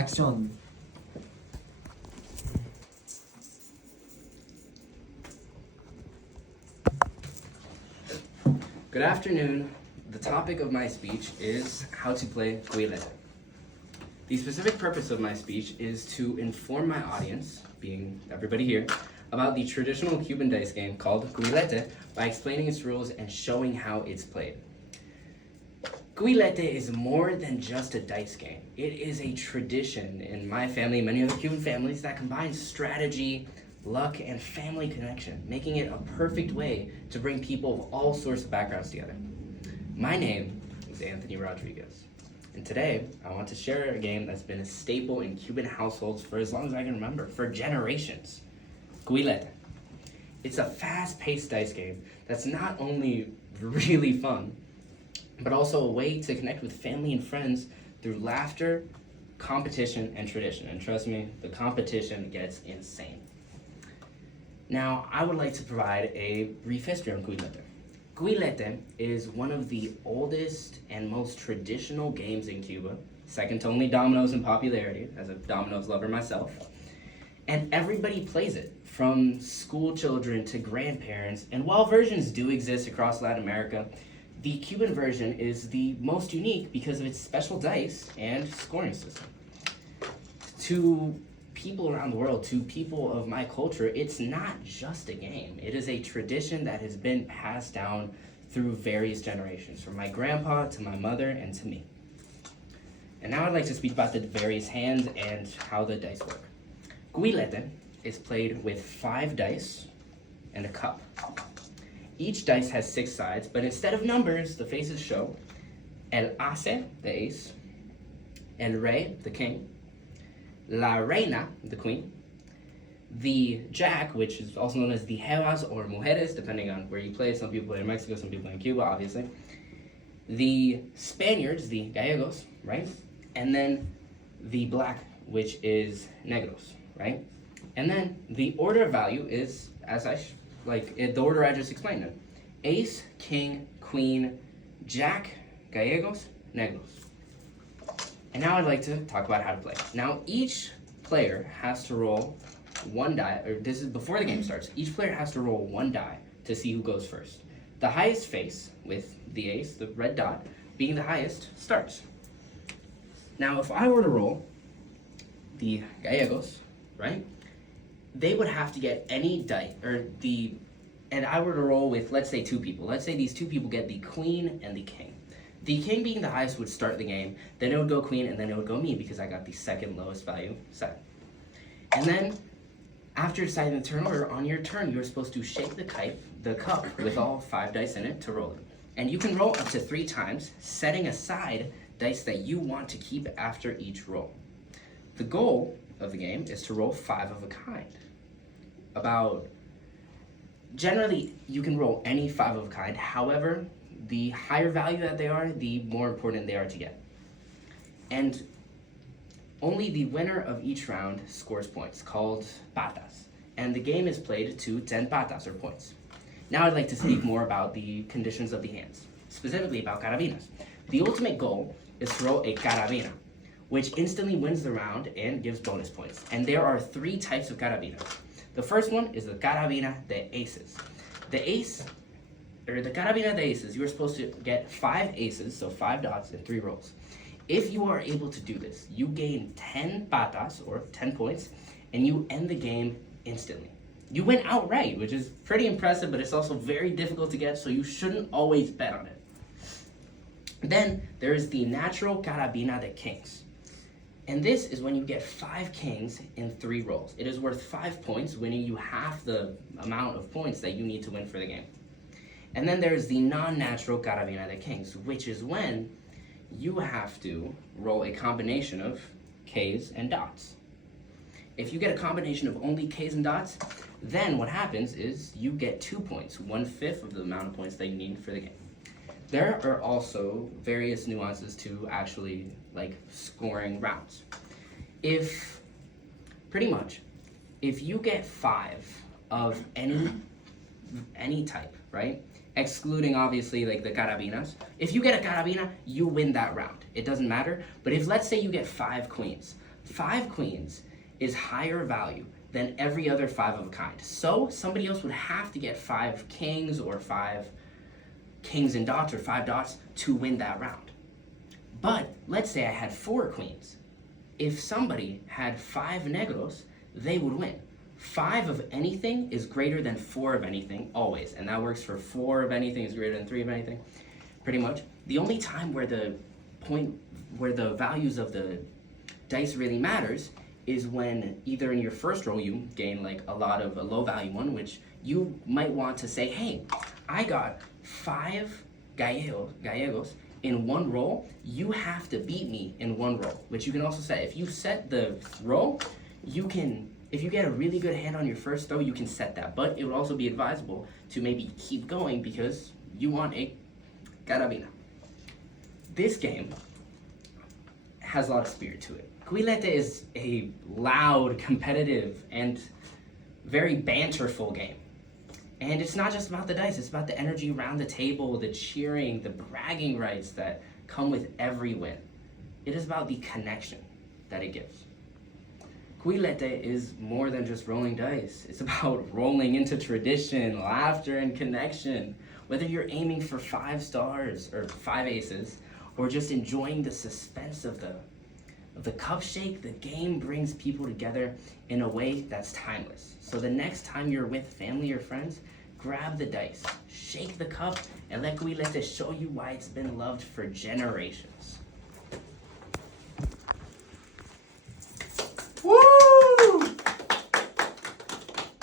액션. Good afternoon. The topic of my speech is how to play Cubilete. The specific purpose of my speech is to inform my audience, being everybody here, about the traditional Cuban dice game called Cubilete by explaining its rules and showing how it's played. Cubilete is more than just a dice game. It is a tradition in my family and many other Cuban families that combines strategy, luck, and family connection, making it a perfect way to bring people of all sorts of backgrounds together. My name is Anthony Rodriguez, and today I want to share a game that's been a staple in Cuban households for as long as I can remember, for generations. Cubilete. It's a fast-paced dice game that's not only really fun, but also a way to connect with family and friends through laughter, competition, and tradition. And trust me, the competition gets insane. Now, I would like to provide a brief history on Cubilete. Cubilete is one of the oldest and most traditional games in Cuba, second to only dominoes in popularity, as a dominoes lover myself. And everybody plays it, from school children to grandparents. And while versions do exist across Latin America, the Cuban version is the most unique because of its special dice and scoring system. To people around the world, to people of my culture, it's not just a game. It is a tradition that has been passed down through various generations, from my grandpa to my mother and to me. And now I'd like to speak about the various hands and how the dice work. Cubilete is played with 5 dice and a cup. Each dice has 6 sides, but instead of numbers, the faces show el ace, the ace, el rey, the king, la reina, the queen, the jack, which is also known as the jevas or mujeres, depending on where you play. Some people play in Mexico, some people play in Cuba, obviously. The Spaniards, the gallegos, right? And then the black, which is negros, right? And then the order of value is, the order I just explained it. Ace, king, queen, jack, gallegos, negros. And now I'd like to talk about how to play. Now, each player has to roll 1 die, or this is before the game starts. Each player has to roll 1 die to see who goes first. The highest face, with the ace, the red dot, being the highest, starts. Now, if I were to roll the gallegos, right, they would have to get any die, and I were to roll with, let's say, 2 people. Let's say these 2 people get the queen and the king. The king being the highest would start the game, then it would go queen, and then it would go me because I got the second lowest value set. And then, after deciding the turn order, on your turn, you're supposed to shake the cup with all 5 dice in it to roll it. And you can roll up to 3 times, setting aside dice that you want to keep after each roll. The goal of the game is to roll 5 of a kind. Generally, you can roll any 5 of a kind. However, the higher value that they are, the more important they are to get. And only the winner of each round scores points, called patas. And the game is played to 10 patas, or points. Now I'd like to speak more about the conditions of the hands, specifically about carabinas. The ultimate goal is to roll a carabina, which instantly wins the round and gives bonus points. And there are 3 types of carabinas. The first one is the carabina de aces. The carabina de aces, you're supposed to get 5 aces, so 5 dots in 3 rolls. If you are able to do this, you gain 10 patas, or 10 points, and you end the game instantly. You win outright, which is pretty impressive, but it's also very difficult to get, so you shouldn't always bet on it. Then, there is the natural carabina de kings. And this is when you get 5 kings in 3 rolls. It is worth 5 points, winning you half the amount of points that you need to win for the game. And then there's the non-natural carabina de kings, which is when you have to roll a combination of Ks and dots. If you get a combination of only Ks and dots, then what happens is you get 2 points, 1/5 of the amount of points that you need for the game. There are also various nuances to actually scoring rounds. If you get 5 of any type, right? Excluding obviously the carabinas. If you get a carabina, you win that round. It doesn't matter. But if let's say you get 5 queens, 5 queens is higher value than every other 5 of a kind. So somebody else would have to get 5 kings or 5 kings and dots or 5 dots to win that round. But let's say I had 4 queens. If somebody had 5 negros, they would win. 5 of anything is greater than 4 of anything, always. And that works for 4 of anything is greater than 3 of anything, pretty much. The only time where the values of the dice really matters is when either in your first roll you gain like a lot of a low value one, which you might want to say, hey, I got 5 gallegos in one roll, you have to beat me in one roll, which you can also say. If you set the roll, you can, if you get a really good hand on your first throw, you can set that. But it would also be advisable to maybe keep going because you want a carabina. This game has a lot of spirit to it. Cubilete is a loud, competitive, and very banterful game. And it's not just about the dice, it's about the energy around the table, the cheering, the bragging rights that come with every win. It is about the connection that it gives. Cubilete is more than just rolling dice. It's about rolling into tradition, laughter, and connection. Whether you're aiming for 5 stars or 5 aces, or just enjoying the suspense of the cup shake, the game brings people together in a way that's timeless. So the next time you're with family or friends, grab the dice, shake the cup, and let Cubilete show you why it's been loved for generations.